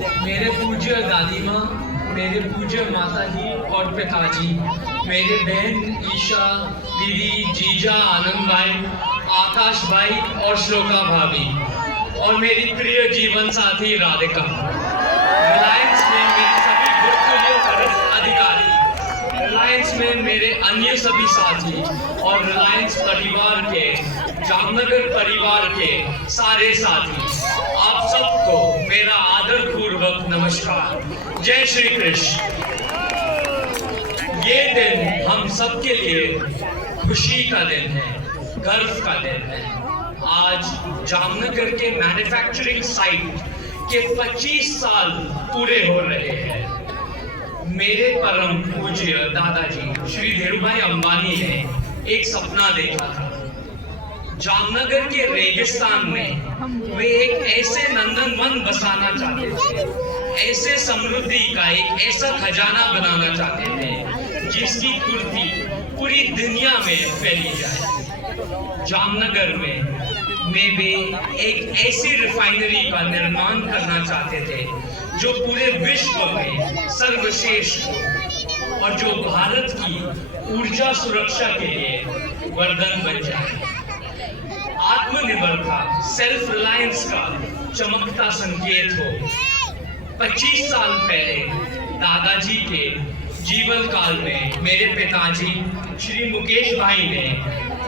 मेरे पूज्य दादी माँ, मेरे पूज्य माता जी और पिताजी, मेरे बहन ईशा दीदी, जीजा आनंद भाई, आकाश भाई और श्लोका भाभी, और मेरी प्रिय जीवन साथी राधिका। रिलायंस में मेरे सभी गुरुतुल्य वरिष्ठ अधिकारी, रिलायंस में मेरे अन्य सभी साथी और रिलायंस परिवार के, जामनगर परिवार के सारे साथी, आप सबको मेरा आदर पूर्वक नमस्कार। जय श्री कृष्ण। ये दिन हम सबके लिए खुशी का दिन है, गर्व का दिन है। आज जामनगर के मैन्युफैक्चरिंग साइट के 25 साल पूरे हो रहे हैं। मेरे परम पूज्य दादाजी श्री धीरूभाई अंबानी ने एक सपना देखा था। जामनगर के रेगिस्तान में वे एक ऐसे नंदनवन बसाना चाहते थे, ऐसे समृद्धि का एक ऐसा खजाना बनाना चाहते थे जिसकी पूर्ति पूरी दुनिया में फैली जाए। जामनगर में वे एक ऐसी रिफाइनरी का निर्माण करना चाहते थे जो पूरे विश्व में सर्वश्रेष्ठ हो और जो भारत की ऊर्जा सुरक्षा के लिए वरदान बन जाए। आत्मनिर्भरता, सेल्फ रिलायंस का चमकता संकेत हो। 25 साल पहले दादाजी के जीवन काल में मेरे पिताजी श्री मुकेश भाई ने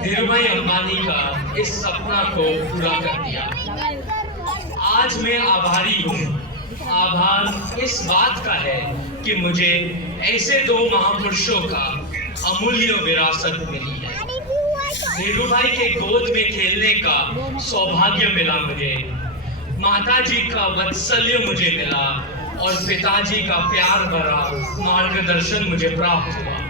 धीरूभाई अंबानी का इस सपना को पूरा कर दिया। आज मैं आभारी हूँ। आभार इस बात का है कि मुझे ऐसे दो महापुरुषों का अमूल्य विरासत मिली है। धीरूभाई के गोद में खेलने का सौभाग्य मिला मुझे, माताजी का वात्सल्य मुझे मिला और पिताजी का प्यार भरा मार्गदर्शन मुझे प्राप्त हुआ।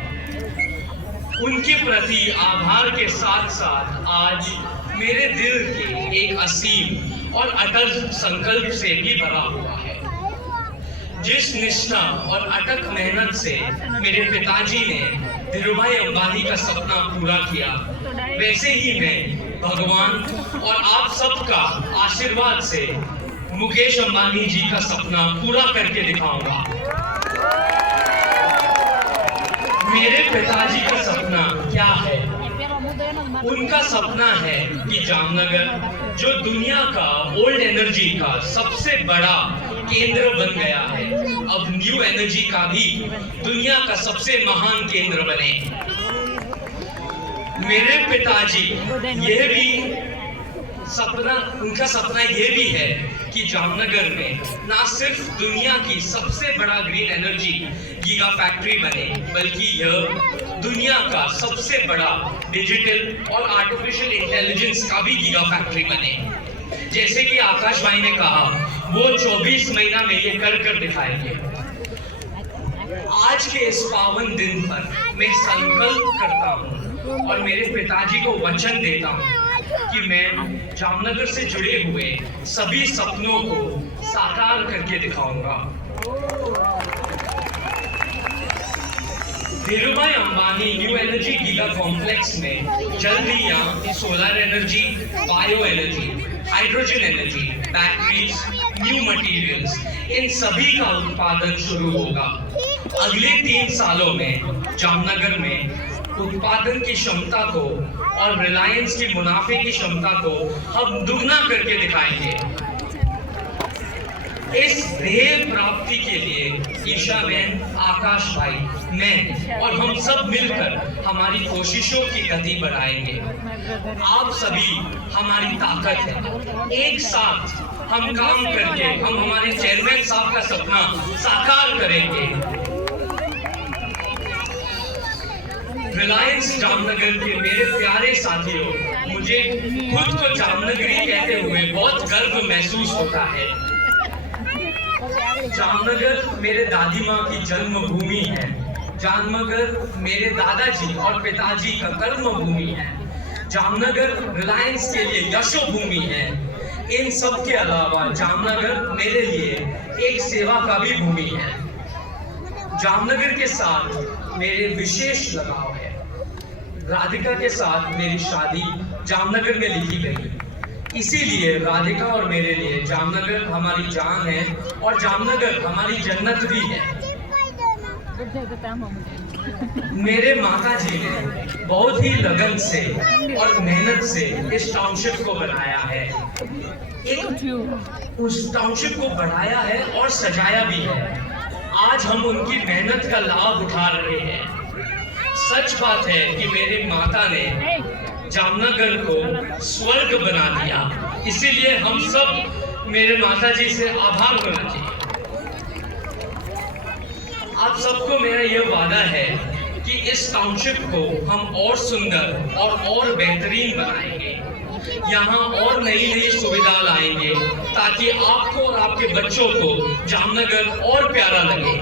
उनके प्रति आभार के साथ साथ आज मेरे दिल के एक असीम और अटल संकल्प से भी भरा हुआ है। जिस निष्ठा और अटक मेहनत से मेरे पिताजी ने धीरूभाई अंबानी का सपना पूरा किया, वैसे ही मैं भगवान और आप सबका आशीर्वाद से मुकेश अंबानी जी का सपना पूरा करके दिखाऊंगा। मेरे पिताजी का सपना क्या है? उनका सपना है कि जामनगर जो दुनिया का ओल्ड एनर्जी का सबसे बड़ा केंद्र बन गया है, अब न्यू एनर्जी का भी दुनिया का सबसे महान केंद्र बने। मेरे पिताजी यह भी सपना, उनका सपना यह भी है कि जामनगर में ना सिर्फ दुनिया की सबसे बड़ा ग्रीन एनर्जी गीगा फैक्ट्री बने, बल्कि यह दुनिया का सबसे बड़ा डिजिटल और आर्टिफिशियल इंटेलिजेंस का भी गीगा फैक्ट्री बने। जैसे कि आकाश भाई ने कहा, वो 24 महीना में ये कर दिखाएंगे। आज के इस पावन दिन पर मैं संकल्प करता हूँ और मेरे पिताजी को वचन देता हूँ कि मैं जामनगर से जुड़े हुए सभी सपनों को साकार करके दिखाऊंगा। Dhirubhai Ambani new energy giga complex में जल्द ही यहाँ solar energy, bio energy, hydrogen energy, batteries, new materials, इन सभी का उत्पादन शुरू होगा। अगले 3 सालों में जामनगर में उत्पादन की क्षमता को और रिलायंस की मुनाफे की क्षमता को हम दुगना करके दिखाएंगे। इस ध्येय प्राप्ति के लिए ईशा बहन, आकाश भाई, मैं और हम सब मिलकर हमारी कोशिशों की गति बढ़ाएंगे। आप सभी हमारी ताकत है। एक साथ हम काम करके हम हमारे चेयरमैन साहब का सपना साकार करेंगे। रिलायंस जामनगर के मेरे प्यारे साथियों, मुझे खुद को जामनगरी कहते हुए बहुत गर्व महसूस होता है। जामनगर मेरे दादी माँ की जन्मभूमि है। जामनगर मेरे दादाजी और पिताजी का कर्म भूमि है। जामनगर रिलायंस के लिए यशोभूमि है। इन सब के अलावा जामनगर मेरे लिए एक सेवा का भी भूमि है। जामनगर के साथ मेरे विशेष लगाव है। राधिका के साथ मेरी शादी जामनगर में लिखी गई। इसीलिए राधिका और मेरे लिए जामनगर हमारी जान है और जामनगर हमारी जन्नत भी है। मेरे माता जी ने बहुत ही लगन से और मेहनत से इस टाउनशिप को बनाया है, उस टाउनशिप को बढ़ाया है और सजाया भी है। आज हम उनकी मेहनत का लाभ उठा रहे हैं। सच बात है कि मेरी माता ने जामनगर को स्वर्ग बना दिया, इसीलिए हम सब मेरे माता जी से आभार करना चाहिए। आप सबको मेरा यह वादा है कि इस टाउनशिप को हम और सुंदर और बेहतरीन बनाएंगे। यहाँ और नई नई सुविधा लाएंगे ताकि आपको और आपके बच्चों को जामनगर और प्यारा लगे।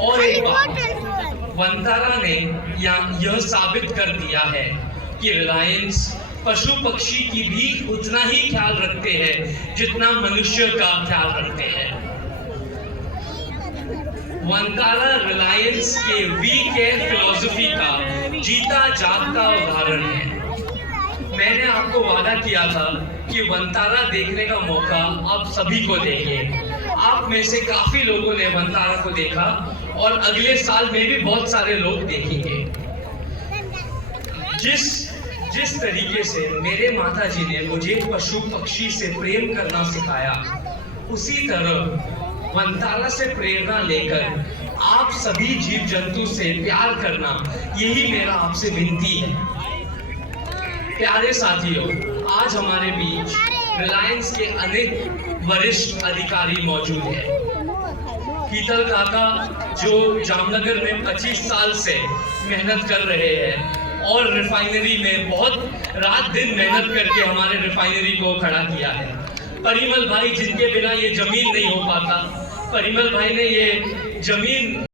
और एक बात, वंतारा ने यह साबित कर दिया है कि रिलायंस पशु पक्षी की भी उतना ही ख्याल रखते हैं जितना मनुष्य का ख्याल रखते हैं। वंतारा रिलायंस के वी केयर फिलॉसफी का जीता जागता उदाहरण है। मैंने आपको वादा किया था कि वंतारा देखने का मौका आप सभी को देंगे। आप में से काफी लोगों ने वंतारा को देखा और अगले साल में भी बहुत सारे लोग देखेंगे। जिस तरीके से मेरे माता जी ने मुझे पशु पक्षी से प्रेम करना सिखाया, उसी तरह वंतारा से प्रेरणा लेकर आप सभी जीव जंतु से प्यार करना, यही मेरा आपसे विनती है। प्यारे साथियों, आज हमारे बीच रिलायंस के अनेक वरिष्ठ अधिकारी मौजूद हैं। कीतल काका जो जामनगर में 25 साल से मेहनत कर रहे हैं और रिफाइनरी में बहुत रात दिन मेहनत करके हमारे रिफाइनरी को खड़ा किया है। परिमल भाई जिनके बिना ये जमीन नहीं हो पाता, परिमल भाई ने ये जमीन